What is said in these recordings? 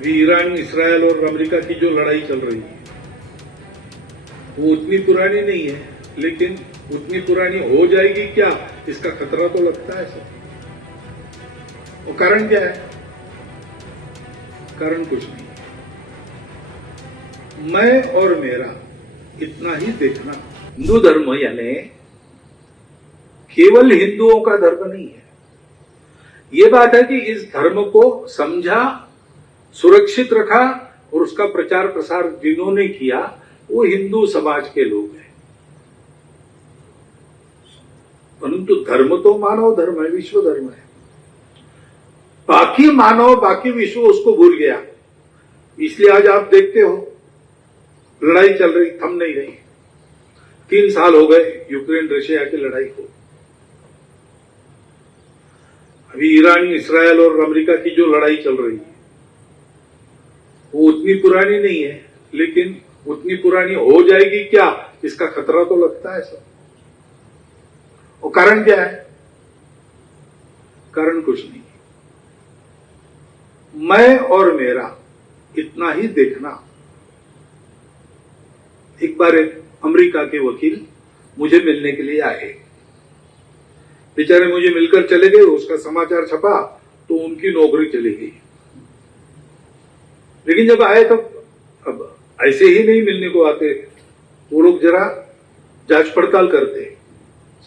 अभी Iran, Israel और America की जो लड़ाई चल रही है वो उतनी पुरानी नहीं है, लेकिन उतनी पुरानी हो जाएगी क्या, इसका खतरा तो लगता है सर। वो कारण क्या है? कारण कुछ नहीं, मैं और मेरा इतना ही देखना। हिंदू धर्म यानी केवल हिंदुओं का धर्म नहीं है। ये बात है कि इस धर्म को समझा, सुरक्षित रखा और उसका प्रचार प्रसार जिन्होंने किया वो हिंदू समाज के लोग हैं। परंतु धर्म तो मानव धर्म है, विश्व धर्म है। बाकी मानव, बाकी विश्व उसको भूल गया। इसलिए आज आप देखते हो लड़ाई चल रही, थम नहीं रही। 3 साल हो गए यूक्रेन रशिया की लड़ाई को। अभी ईरान, इसराइल और अमेरिका की जो लड़ाई चल रही है वो उतनी पुरानी नहीं है, लेकिन उतनी पुरानी हो जाएगी क्या, इसका खतरा तो लगता है सर। और कारण क्या है? कारण कुछ नहीं, मैं और मेरा इतना ही देखना। एक बार एक अमेरिका के वकील मुझे मिलने के लिए आए। बेचारे मुझे मिलकर चले गए, उसका समाचार छपा तो उनकी नौकरी चली गई। लेकिन जब आए तो अब ऐसे ही नहीं मिलने को आते, वो लोग जरा जांच पड़ताल करते।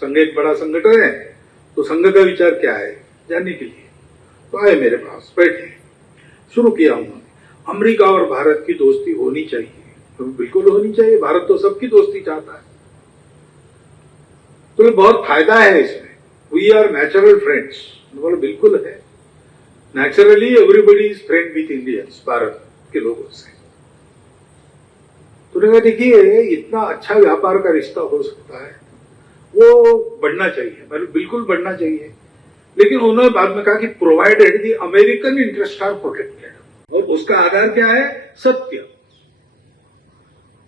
संघ एक बड़ा संगठन है तो संघ का विचार क्या है जानने के लिए तो आए मेरे पास, बैठे, शुरू किया उन्होंने। अमेरिका और भारत की दोस्ती होनी चाहिए। तो बिल्कुल होनी चाहिए, भारत तो सबकी दोस्ती चाहता है। तो बहुत फायदा है इसमें। We are natural friends. बोले बिल्कुल है, naturally everybody is friend with Indians, Bharat के लोगों से। तो उन्होंने देखिए इतना अच्छा व्यापार का रिश्ता हो सकता है, वो बढ़ना चाहिए, बिल्कुल बढ़ना चाहिए। लेकिन उन्होंने बाद में कहा कि provided the American interest are protected, और उसका आधार क्या है? सत्य,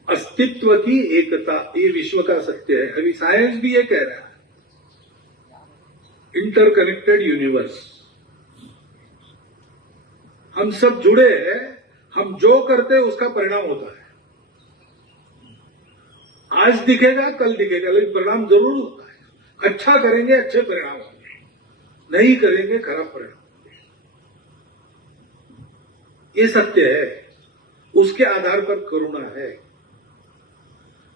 अस्तित्व की एकता, ये विश्व का सत्य है। अभी साइंस भी ये कह रहा है, इंटरकनेक्टेड यूनिवर्स। हम सब जुड़े हैं, हम जो करते हैं उसका परिणाम होता है। आज दिखेगा, कल दिखेगा, लेकिन परिणाम जरूर होता है। अच्छा करेंगे अच्छे परिणाम होंगे, नहीं करेंगे खराब परिणाम होंगे। ये सत्य है, उसके आधार पर करुणा है।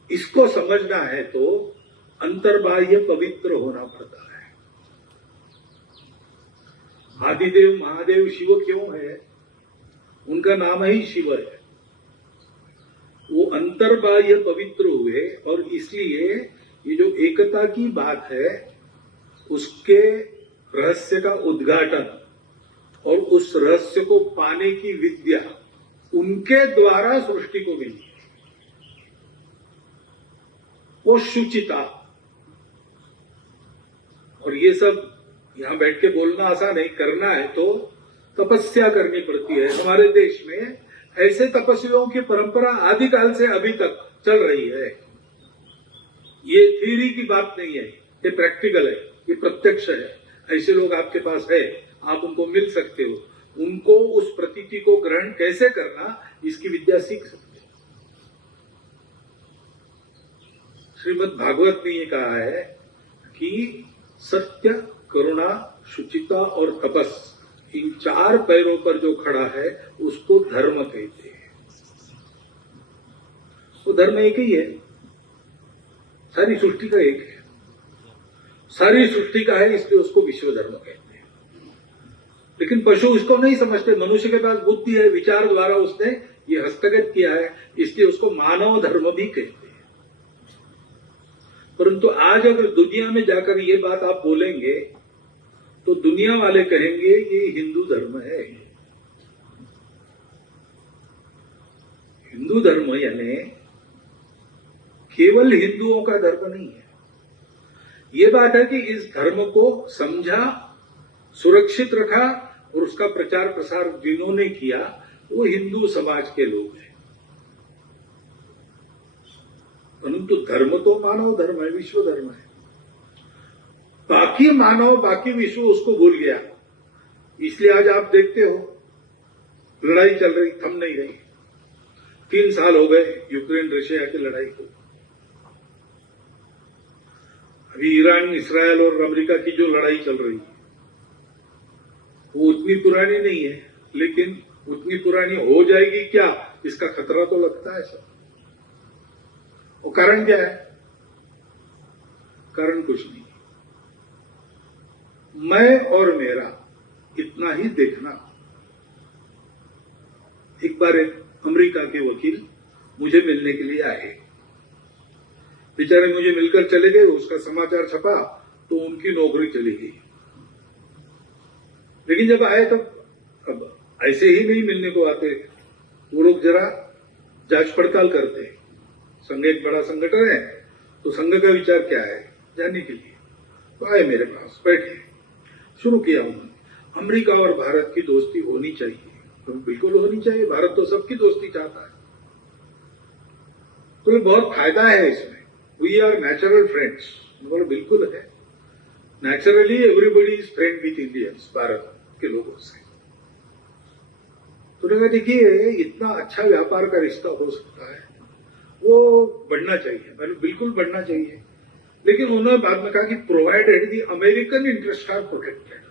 इसको समझना है तो अंतर्बाह्य पवित्र होना पड़ता है। आदिदेव महादेव शिव क्यों है? उनका नाम ही शिव है। वो अंतर्बाह्य पवित्र हुए और इसलिए ये जो एकता की बात है उसके रहस्य का उद्घाटन और उस रहस्य को पाने की विद्या उनके द्वारा सृष्टि को मिली। वो शुचिता, और ये सब यहां बैठ के बोलना आसान है, करना है तो तपस्या करनी पड़ती है। हमारे देश में ऐसे तपस्वियों की परंपरा आदिकाल से अभी तक चल रही है। ये थ्योरी की बात नहीं है, ये प्रैक्टिकल है, ये प्रत्यक्ष है। ऐसे लोग आपके पास है, आप उनको मिल सकते हो, उनको उस प्रतीति को ग्रहण कैसे करना इसकी विद्या सीख सकते हो। श्रीमद् भागवत ने ये कहा है कि सत्य, करुणा, शुचिता और तपस, इन 4 पैरों पर जो खड़ा है उसको धर्म कहते हैं। वो धर्म एक ही है, सारी सृष्टि का एक है, सारी सृष्टि का है, इसलिए उसको विश्व धर्म कहते हैं। लेकिन पशु इसको नहीं समझते। मनुष्य के पास बुद्धि है, विचार द्वारा उसने ये हस्तगत किया है, इसलिए उसको मानव धर्म भी कहते हैं। परंतु आज अगर दुनिया में जाकर ये बात आप बोलेंगे तो दुनिया वाले कहेंगे ये हिंदू धर्म है। हिंदू धर्म यानी केवल हिंदुओं का धर्म नहीं है। ये बात है कि इस धर्म को समझा, सुरक्षित रखा और उसका प्रचार प्रसार जिन्होंने किया वो हिंदू समाज के लोग हैं। परंतु धर्म तो मानव धर्म है, विश्व धर्म है। बाकी मानव, बाकी विश्व उसको भूल गया। इसलिए आज आप देखते हो लड़ाई चल रही, थम नहीं रही। 3 साल हो गए यूक्रेन रशिया की लड़ाई को। अभी ईरान, इसराइल और अमेरिका की जो लड़ाई चल रही है वो उतनी पुरानी नहीं है, लेकिन उतनी पुरानी हो जाएगी क्या, इसका खतरा तो लगता है सब। और कारण क्या है? कारण कुछ नहीं, मैं और मेरा इतना ही देखना। एक बार एक अमेरिका के वकील मुझे मिलने के लिए आए, बेचारे मुझे मिलकर चले गए, उसका समाचार छपा तो उनकी नौकरी चली गई। लेकिन जब आए तब अब ऐसे ही नहीं मिलने को आते, वो लोग जरा जांच पड़ताल करते हैं। संघ एक बड़ा संगठन है तो संघ का विचार क्या है जानने के लिए तो आए मेरे पास, बैठे, शुरू किया उन्होंने। अमेरिका और भारत की दोस्ती होनी चाहिए, तो बिल्कुल होनी चाहिए, भारत तो सबकी दोस्ती चाहता है, तो बहुत फायदा है इसमें। वी आर नेचुरल फ्रेंड्स, बोलो बिल्कुल है, naturally everybody is friend with Indians, Bharat के लोगों से। तो लगा देखिए इतना अच्छा व्यापार का रिश्ता हो सकता है, वो बढ़ना चाहिए, मतलब बिल्कुल बढ़ना चाहिए। लेकिन उन्होंने बाद में कहा कि provided the American interest are protected,